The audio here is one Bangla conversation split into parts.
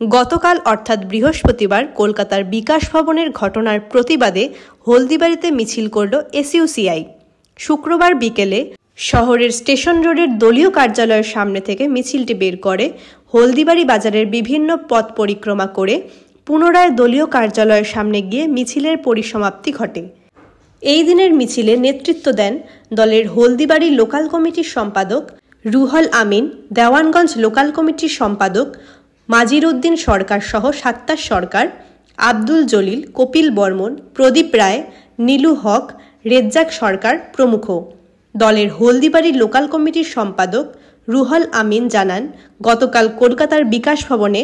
গতকাল অর্থাৎ বৃহস্পতিবার কলকাতার বিকাশ ভবনের ঘটনার প্রতিবাদে হলদিবাড়িতে মিছিল করল এসইউসিআই। শুক্রবার বিকেলে শহরের স্টেশন রোডের দলীয় কার্যালয়ের সামনে থেকে মিছিলটি বের করে হলদিবাড়ি বাজারের বিভিন্ন পথ পরিক্রমা করে পুনরায় দলীয় কার্যালয়ের সামনে গিয়ে মিছিলের পরিসমাপ্তি ঘটে। এই দিনের মিছিলে নেতৃত্ব দেন দলের হলদিবাড়ি লোকাল কমিটির সম্পাদক রুহুল আমিন, দেওয়ানগঞ্জ লোকাল কমিটির সম্পাদক মাজির উদ্দিন সরকার সহ সাত্তার সরকার, আব্দুল জলিল, কপিল বর্মন, প্রদীপ রায়, নীলু হক, রেজ্জাক সরকার প্রমুখ। দলের হলদিবাড়ি লোকাল কমিটির সম্পাদক রুহুল আমিন জানান, গতকাল কলকাতার বিকাশ ভবনে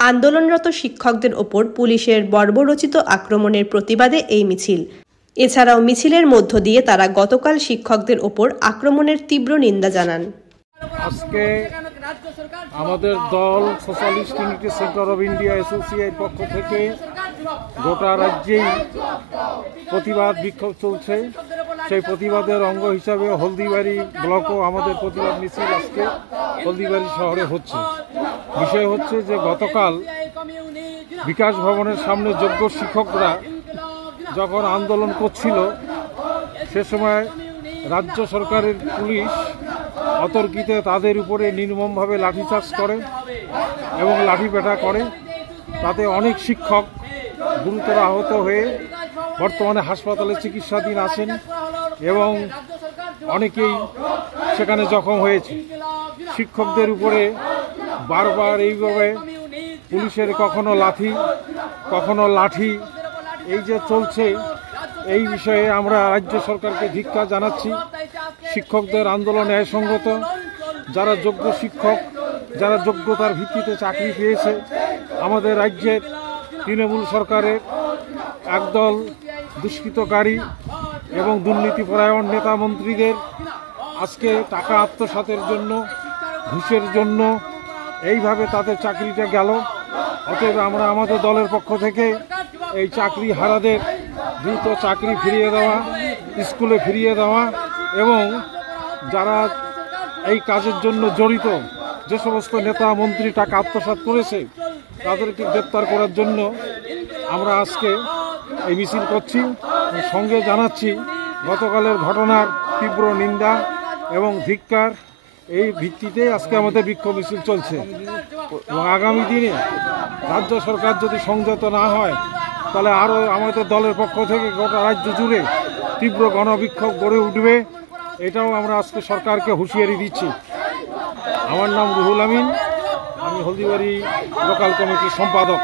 আন্দোলনরত শিক্ষকদের ওপর পুলিশের বর্বরোচিত আক্রমণের প্রতিবাদে এই মিছিল। এছাড়াও মিছিলের মধ্য দিয়ে তারা গতকাল শিক্ষকদের ওপর আক্রমণের তীব্র নিন্দা জানান। আজকে আমাদের দল socialist unity centre of India এসইউসিআইর পক্ষ থেকে গোটা রাজ্যেই প্রতিবাদ বিক্ষোভ চলছে। সেই প্রতিবাদের অঙ্গ হিসাবে হলদিবাড়ি ব্লকও আমাদের প্রতিবাদ মিছিল আজকে হলদিবাড়ি শহরে হচ্ছে। বিষয় হচ্ছে যে গতকাল বিকাশ ভবনের সামনে যোগ্য শিক্ষকরা যখন আন্দোলন করছিল, সে সময় রাজ্য সরকারের পুলিশ অতর্কিতে তাদের উপরে নির্মমভাবে লাঠিচার্জ করে এবং লাঠিপেটা করে। তাতে অনেক শিক্ষক গুরুতর আহত হয়ে বর্তমানে হাসপাতালে চিকিৎসাধীন আছেন এবং অনেকেই সেখানে জখম হয়েছে। শিক্ষকদের উপরে বারবার এইভাবে পুলিশের কখনো লাথি কখনো লাঠি এই যে চলছে, এই বিষয়ে আমরা রাজ্য সরকারকে ধিক্কার জানাচ্ছি। শিক্ষকদের আন্দোলন ন্যায়সঙ্গত। যারা যোগ্য শিক্ষক, যারা যোগ্যতার ভিত্তিতে চাকরি পেয়েছে, আমাদের রাজ্যের তৃণমূল সরকারের একদল দুষ্কৃতকারী এবং দুর্নীতিপরায়ণ নেতা মন্ত্রীদের আজকে টাকা আত্মসাতের জন্য, ঘুষের জন্য এইভাবে তাদের চাকরিটা গেল। অতএব আমরা আমাদের দলের পক্ষ থেকে এই চাকরি হারাদের দ্রুত চাকরি ফিরিয়ে দেওয়া, স্কুলে ফিরিয়ে দেওয়া এবং যারা এই কাজের জন্য জড়িত, যে সমস্ত নেতা মন্ত্রী টাকা আত্মসাৎ করেছে, তাদেরকে গ্রেপ্তার করার জন্য আমরা আজকে এই মিছিল করছি। সঙ্গে জানাচ্ছি গতকালের ঘটনার তীব্র নিন্দা এবং ধিক্কার। এই ভিত্তিতে আজকে আমাদের বিক্ষোভ মিছিল চলছে এবং আগামী দিনে রাজ্য সরকার যদি সংযত না হয়, তাহলে আরও আমাদের দলের পক্ষ থেকে গোটা রাজ্য জুড়ে তীব্র গণবিক্ষোভ গড়ে উঠবে। এটাও আমরা আজকে সরকারকে হুঁশিয়ারি দিচ্ছি। আমার নাম রুহুল আমিন, আমি হলদিবাড়ি লোকাল কমিটির সম্পাদক।